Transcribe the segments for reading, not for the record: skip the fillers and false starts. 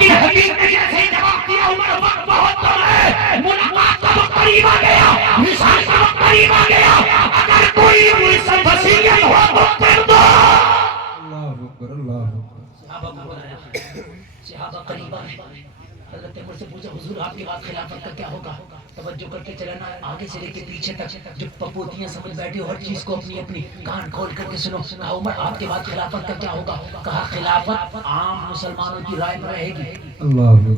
حبیب نے جیسے ہی جواب دیا عمر وقت بہت کم ہے، ملاقات کا وقت قریب آ گیا، وصال کا وقت قریب آ گیا، اگر کوئی مجھ وصیت ہو تو کر دو۔ اللہ اکبر اللہ اکبر۔ صحابہ کو بلایا، صحابہ قریب آئے، حضرت عمر سے پوچھا حضور آپ کے بعد خلافت کا کیا ہوگا؟ توجہ کر کے چلانا آگے سے لے کے پیچھے تک، جو پپوتیاں سمجھ بیٹھے ہو ہر چیز کو اپنی اپنی کان کھول کر کے سنو۔ کہا عمر آپ کے بعد خلافت کا کیا ہوگا؟ کہا خلافت عام مسلمانوں کی رائے پر رہے گی۔ اللہ اکبر۔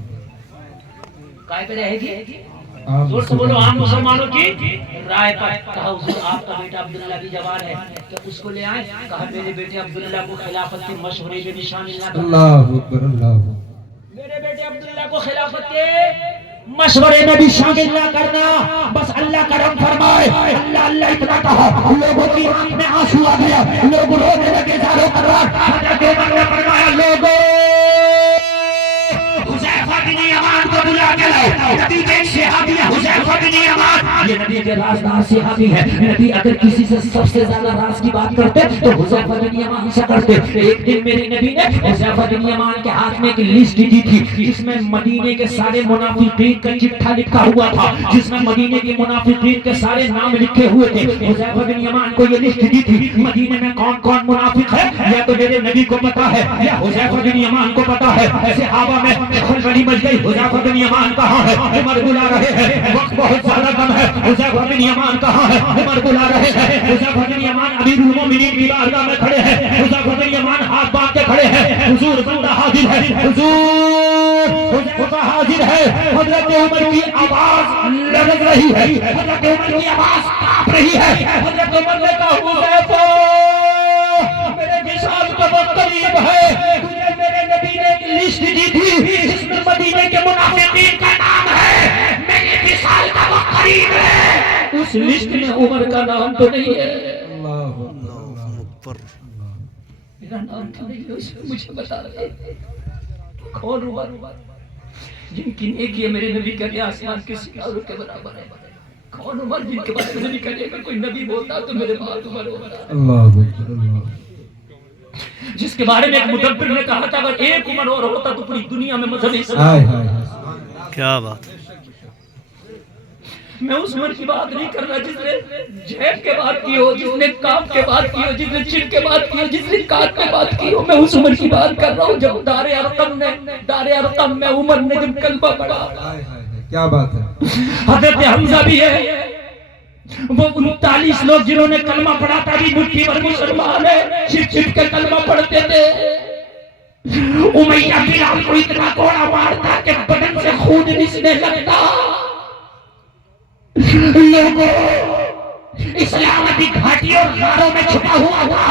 کائے پہ رہے گی؟ زور سے بولو، عام مسلمانوں کی رائے پر۔ کہا حضور آپ کا بیٹا عبداللہ بھی جوان ہے، کہ اس کو لے آئیں؟ کہا میرے بیٹے عبداللہ کو خلافت کے مشورے میں بھی شامل نہ کرنا۔ اللہ اکبر اللہ اکبر۔ میرے بیٹے عبداللہ کو خلافت کے مشورے میں بھی شامل نہ کرنا، بس اللہ کرم فرمائے۔ اللہ اللہ اتنا کہا، لوگوں کی آنکھ میں آنسو آ گیا، لوگ رونے لگے زاروں کرار۔ حضرت عمر نے فرمایا لوگوں حذیفہ بن یمان کو بلا کے لاؤ۔ نبی کے ایک صحابی ہے حذیفہ بن یمان، یہ نبی کے رازدار صحابی ہے۔ نبی اگر کسی سے سب سے زیادہ راز کی بات کرتے تو حذیفہ بن یمان سے کرتے۔ ایک دن میرے نبی نے حذیفہ بن یمان کے ہاتھ میں ایک لسٹ دی تھی، جس میں مدینے کے سارے منافقین کا چٹھا لکھا ہوا تھا، جس میں مدینے کے منافقین کے سارے نام لکھے ہوئے تھے۔ حذیفہ بن یمان کو یہ لسٹ دی تھی، مدینے میں کون کون منافق ہے یا تو میرے نبی کو پتا ہے یا حذیفہ بن یمان کو پتا ہے۔ صحابہ میں بڑی مچ گئی، حذیفہ بن یمان کہاں ہے؟ عمر بلا رہے ہیں، وقت بہت زیادہ کم ہے۔ حذیفہ بن یمان کہاں ہے؟ عمر بلا رہے ہیں۔ حذیفہ بن یمان امیر المومنین کی بارگاہ میں کھڑے ہیں۔ حذیفہ بن یمان ہاتھ باندھ کے کھڑے ہیں، حضور بندہ حاضر ہے، حضور حذیفہ حاضر ہے۔ حضرت عمر کی آواز لرز رہی ہے، حضرت عمر کی آواز کانپ رہی ہے۔ حضرت عمر نے کہا حذیفہ میرے وصال کا وقت قریب ہے، تجھے میرے نبی نے ایک لسٹ دی تھی جس میں مدینے کے منافقین کا نام ہے، میرے وصال کا وقت قریب ہے، اس لسٹ میں عمر کا نام تو نہیں ہے۔ اللہ اکبر۔ میرا نام کیوں نہیں ہے اس میں مجھے بتا رہے کون عمر؟ جن کی نیکی میرے نبی کہتے آسمان کے ستاروں کے برابر ہے۔ کون عمر جن کے بارے میں نبی کہتے اگر کوئی نبی بولتا تو میرے بعد عمر ہوتا۔ اللہ اکبر اللہ۔ جس کے بارے میں ایک مدبر نے کہا تھا اگر ایک عمر اور ہوتا تو پوری دنیا میں مذہب ہائے اسلام۔ ہائے ہائے۔ کیا بات ہے۔ میں اس عمر کی بات نہیں کر رہا جس نے جہاد کے بات کی ہو، جس نے کام کے بات کی ہو، جس نے چل کے بات کی ہو، جس نے کات کے بات کی ہو۔ میں اس عمر کی بات کر رہا ہوں جب دار ارقم میں عمر نے جب کلمہ پڑھا۔ ہائے ہائے کیا بات ہے۔ حضرت حمزہ بھی ہے، وہ 39 لوگ جنہوں نے کلمہ پڑھا تھا بھی مٹھی بھر مسلمان ہے، چھپ چھپ کے کلمہ پڑھتے تھے۔ امیہ بلال کو اتنا کوڑا مارتا کہ بدن سے خون رسنے لگتا۔ لوگوں اسلام ابھی گھاٹی اور غاروں میں چھپا ہوا تھا،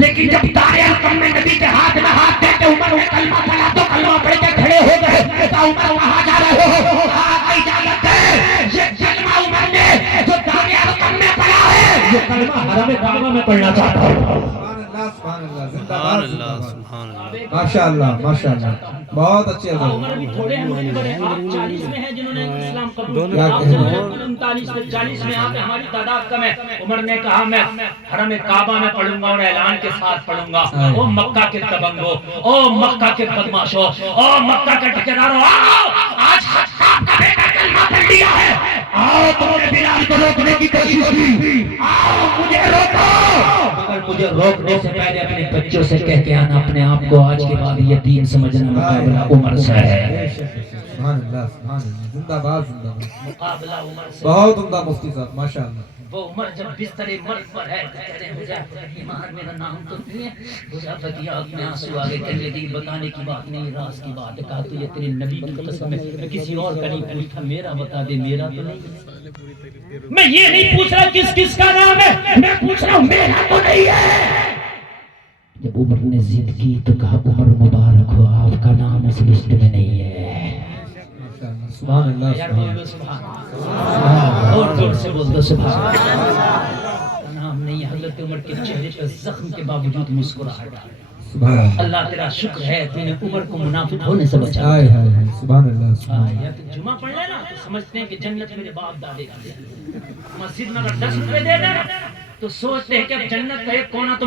لیکن جب دار ارقم میں نبی کے ہاتھ میں ہاتھ دیتے عمر نے کلمہ پڑھا تو کلمہ پڑھ کے کھڑے ہو گئے۔ کہا عمر وہاں جا رہے ہو؟ کہا اجازت ہے، یہ کلمہ عمر نے جو دار ارقم میں پڑھا ہے یہ کلمہ حرم کعبہ میں پڑھنا چاہتا ہوں۔ سبحان اللہ زندہ سبحان باد اللہ زندہ باد۔ سبحان اللہ۔ ماشاء اللہ ماشاء اللہ بہت اچھے عمر اللہ۔ بھی تھوڑے ہیں مجھے بڑے، آپ 40 میں ہیں جنہوں نے اسلام قبول کیا کیا، آپ کہہ رہے ہیں؟ 39 میں 40 میں آتے ہماری تعداد کم ہے۔ عمر نے کہا میں حرم کعبہ میں پڑھوں گا اور اعلان کے ساتھ پڑھوں گا، او مکہ کے تبنگو، او مکہ کے بدماشو، او مکہ کے ٹھیکیدارو، آؤ آج خطاب کا بیٹا کلمہ پڑھ لیا ہے، آؤ تم نے بلال کو روکنے کی کوشش کی، آؤ مجھے روکو، مگر مجھے روکنے سے پہلے اپنے بچوں سے کہہ کے آنا اپنے آپ کو آج کے بعد یتیم سمجھنا، مقابلہ عمر سے ہے، سبحان اللہ سبحان اللہ زندہ باد زندہ باد۔ مقابلہ عمر سے۔ بہت عمدہ مفتی صاحب ماشاء اللہ۔ وہ عمر جب بستر مرگ پر ہے تو کہہ رہے ہیں حذیفہ بن یمان میرا نام تو نہیں ہے۔ حذیفہ کی آنکھ میں آنسو آگے، کہنے لگی بتانے کی بات نہیں راز کی بات ہے۔ کہا تو یہ تیرے نبی کی قسم ہے، میں کسی اور کا نہیں پوچھتا، میرا بتا دے میرا تو نہیں ہے۔ میں یہ نہیں پوچھ رہا کس کس کا نام ہے، میں پوچھ رہا ہوں میرا تو نہیں ہے۔ جب عمر نے ضد کی تو کہا عمر مبارک ہو آپ کا نام اس لسٹ میں نہیں ہے۔ سبحان اللہ یار سبحان بول دو اللہ۔ سبحان اللہ، اور زور سے بول دو سبحان اللہ۔ نام نہیں ہے، حضرت عمر کے چہرے پر زخم کے باوجود مسکراہٹ آئی۔ سبحان اللہ۔ اللہ تیرا شکر ہے تو نے عمر کو منافق ہونے سے بچایا۔ ہائے ہائے ہائے سبحان اللہ سبحان اللہ۔ یا تو جمعہ پڑھ لینا تو سمجھتے ہیں کہ جنت میرے باپ دادے کا ہے۔ مسجد میں اگر 10 روپے دے دیں تو سوچتے ہیں کہ اب جنت کا ایک کونا تو